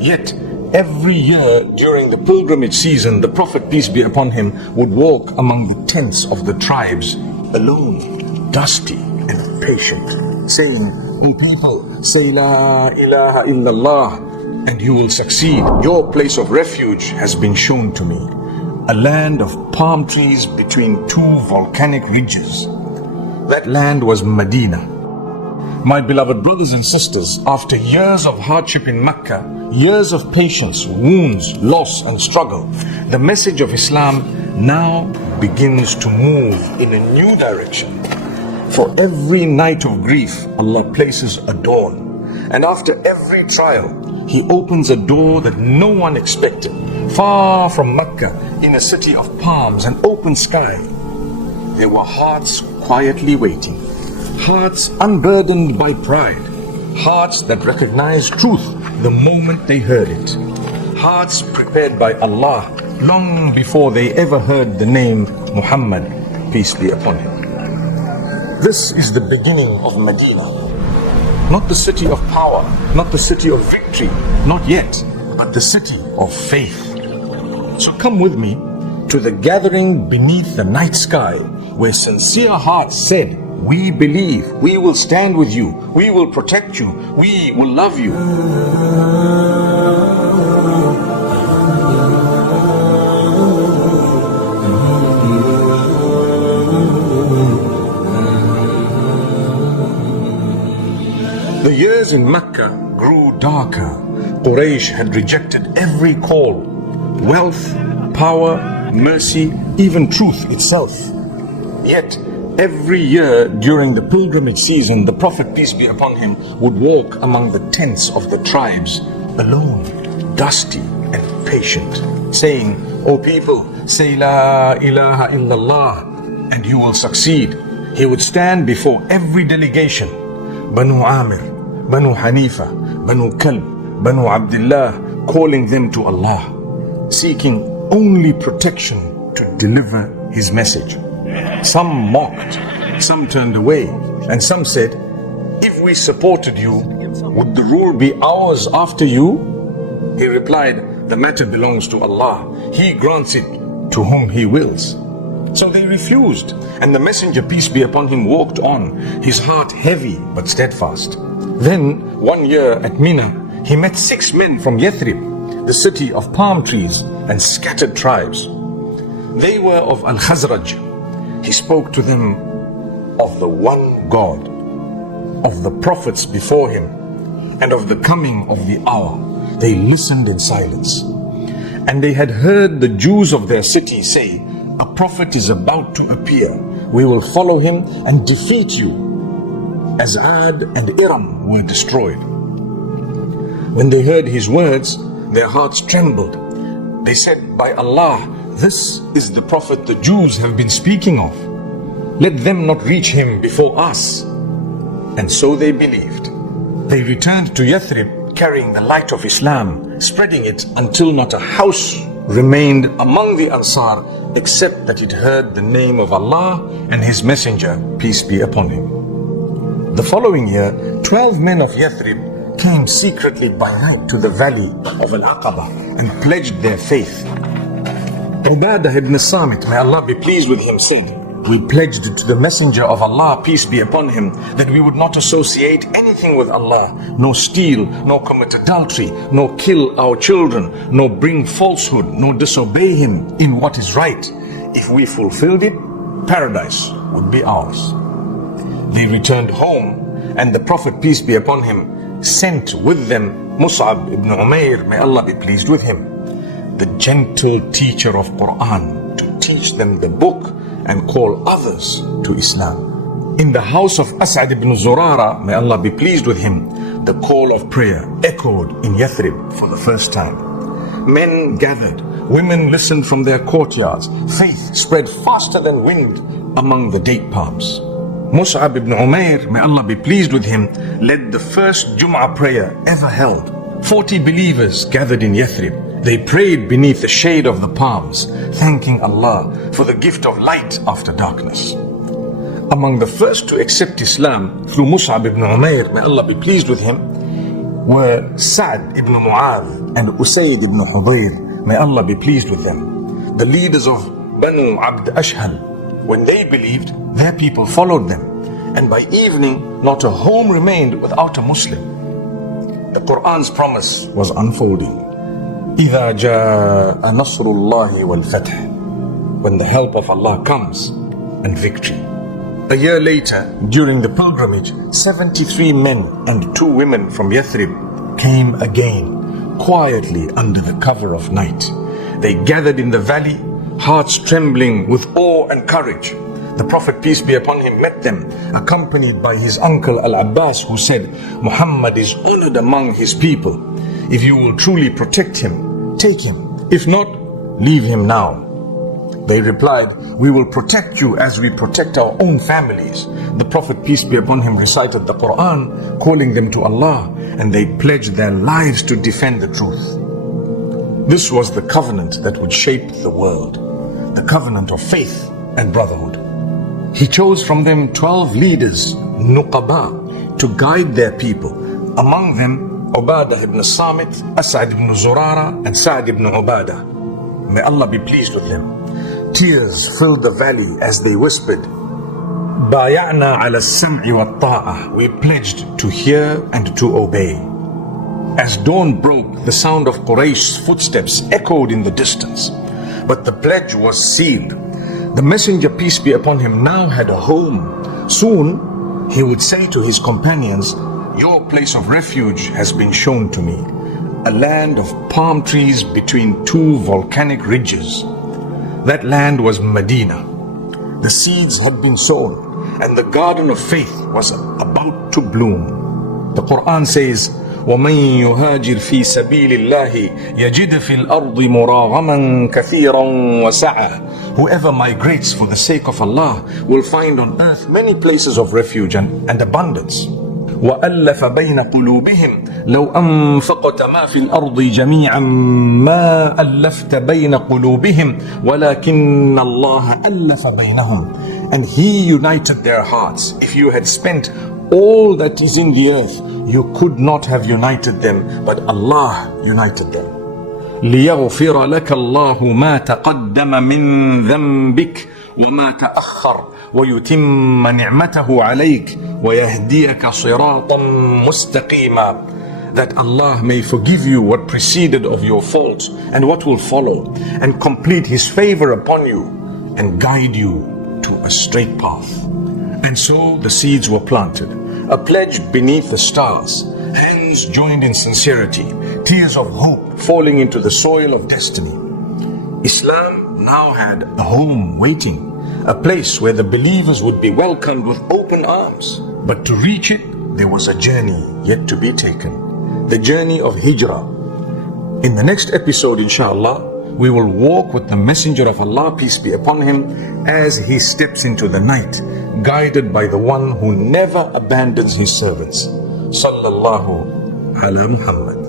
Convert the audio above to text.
Yet every year during the pilgrimage season, the Prophet, peace be upon him, would walk among the tents of the tribes, alone, dusty and patient, saying, "O people, say La ilaha illallah, and you will succeed. Your place of refuge has been shown to me, a land of palm trees between two volcanic ridges." That land was Madinah. My beloved brothers and sisters, after years of hardship in Makkah, years of patience, wounds, loss and struggle, the message of Islam now begins to move in a new direction. For every night of grief, Allah places a dawn. And after every trial, He opens a door that no one expected. Far from Makkah, in a city of palms and open sky, there were hearts quietly waiting. Hearts unburdened by pride. Hearts that recognized truth the moment they heard it. Hearts prepared by Allah long before they ever heard the name Muhammad, peace be upon him. This is the beginning of Madinah. Not the city of power, not the city of victory, not yet, but the city of faith. So come with me to the gathering beneath the night sky, where sincere hearts said, "We believe, we will stand with you, we will protect you, we will love you." The years in Makkah grew darker. Quraysh had rejected every call, wealth, power, mercy, even truth itself. Yet, every year during the pilgrimage season, the Prophet, peace be upon him, would walk among the tents of the tribes, alone, dusty and patient, saying, "O people, say La ilaha illallah, and you will succeed." He would stand before every delegation, Banu Amir, Banu Hanifa, Banu Kalb, Banu Abdullah, calling them to Allah, seeking only protection to deliver His message. Some mocked, some turned away, and some said, "If we supported you, would the rule be ours after you?" He replied, "The matter belongs to Allah. He grants it to whom He wills." So they refused, and the messenger, peace be upon him, walked on, his heart heavy but steadfast. Then, one year at Mina, he met 6 men from Yathrib, the city of palm trees and scattered tribes. They were of Al-Khazraj. He spoke to them of the one God, of the prophets before him, and of the coming of the hour. They listened in silence. And they had heard the Jews of their city say, "A prophet is about to appear. We will follow him and defeat you," as Ad and Iram were destroyed. When they heard his words, their hearts trembled. They said, "By Allah, this is the prophet the Jews have been speaking of. Let them not reach him before us." And so they believed. They returned to Yathrib carrying the light of Islam, spreading it until not a house remained among the Ansar except that it heard the name of Allah and His messenger, peace be upon him. The following year, 12 men of Yathrib came secretly by night to the valley of Aqabah and pledged their faith. Ubadah ibn Samit, may Allah be pleased with him, said, "We pledged to the messenger of Allah, peace be upon him, that we would not associate anything with Allah, nor steal, nor commit adultery, nor kill our children, nor bring falsehood, nor disobey him in what is right. If we fulfilled it, paradise would be ours." They returned home, and the Prophet, peace be upon him, sent with them Mus'ab ibn Umair, may Allah be pleased with him, the gentle teacher of Quran, to teach them the book and call others to Islam. In the house of As'ad ibn Zurara, may Allah be pleased with him, the call of prayer echoed in Yathrib for the first time. Men gathered, women listened from their courtyards, faith spread faster than wind among the date palms. Mus'ab ibn Umair, may Allah be pleased with him, led the first Jum'ah prayer ever held. 40 believers gathered in Yathrib. They prayed beneath the shade of the palms, thanking Allah for the gift of light after darkness. Among the first to accept Islam through Mus'ab ibn Umair, may Allah be pleased with him, were Sa'd ibn Mu'adh and Usayd ibn Hudayr. May Allah be pleased with them. The leaders of Banu Abd Ashhal. When they believed, their people followed them. And by evening, not a home remained without a Muslim. The Quran's promise was unfolding. إِذَا جَاءَ نَصْرُ اللَّهِ وَالْفَتْحِ. When the help of Allah comes and victory. A year later, during the pilgrimage, 73 men and 2 women from Yathrib came again, quietly under the cover of night. They gathered in the valley, hearts trembling with awe and courage. The Prophet, peace be upon him, met them, accompanied by his uncle Al-Abbas, who said, Muhammad is honored among his people. If you will truly protect him, take him. If not, leave him now. They replied, we will protect you as we protect our own families. The Prophet, peace be upon him, recited the Quran, calling them to Allah, and they pledged their lives to defend the truth. This was the covenant that would shape the world, the covenant of faith and brotherhood. He chose from them 12 leaders, Aqabah, to guide their people. Among them, Ubadah ibn Samit, As'ad ibn Zurara, and Sa'd ibn Ubadah. May Allah be pleased with them. Tears filled the valley as they whispered, Baya'na ala as-sam'i wa at-ta'ah. We pledged to hear and to obey. As dawn broke, the sound of Quraysh's footsteps echoed in the distance. But the pledge was sealed. The messenger, peace be upon him, now had a home. Soon, he would say to his companions, your place of refuge has been shown to me, a land of palm trees between 2 volcanic ridges. That land was Madinah. The seeds had been sown, and the garden of faith was about to bloom. The Quran says, وَمَنْ يُهَاجِرْ فِي سَبِيلِ اللَّهِ يَجِدْ فِي الْأَرْضِ مُرَاغَمًا كَثِيرًا وَسَعًا. Whoever migrates for the sake of Allah will find on earth many places of refuge and abundance. وَأَلَّفَ بَيْنَ قُلُوبِهِمْ لَوْ أَنفَقْتَ مَا فِي الْأَرْضِ جَمِيعًا مَا أَلَّفْتَ بَيْنَ قُلُوبِهِمْ وَلَكِنَّ اللَّهَ أَلَّفَ بَيْنَهُمْ. And He united their hearts. If you had spent all that is in the earth, you could not have united them, but Allah united them. لِيَغْفِرَ لَكَ اللَّهُ مَا تَقَدَّمَ مِنْ ذَنْبِكَ وَمَا تَأَخَّرَ وَيُتِمَّ نِعْمَتَهُ عَلَيْكَ وَيَهْدِيَكَ صِرَاطًا مُسْتَقِيمًا. That Allah may forgive you what preceded of your faults and what will follow, and complete His favor upon you and guide you to a straight path. And so the seeds were planted, a pledge beneath the stars, hands joined in sincerity, tears of hope falling into the soil of destiny. Islam now had a home waiting, a place where the believers would be welcomed with open arms. But to reach it, there was a journey yet to be taken, the journey of Hijrah. In the next episode, inshallah, we will walk with the Messenger of Allah, peace be upon him, as he steps into the night, guided by the one who never abandons his servants. Sallallahu ala Muhammad.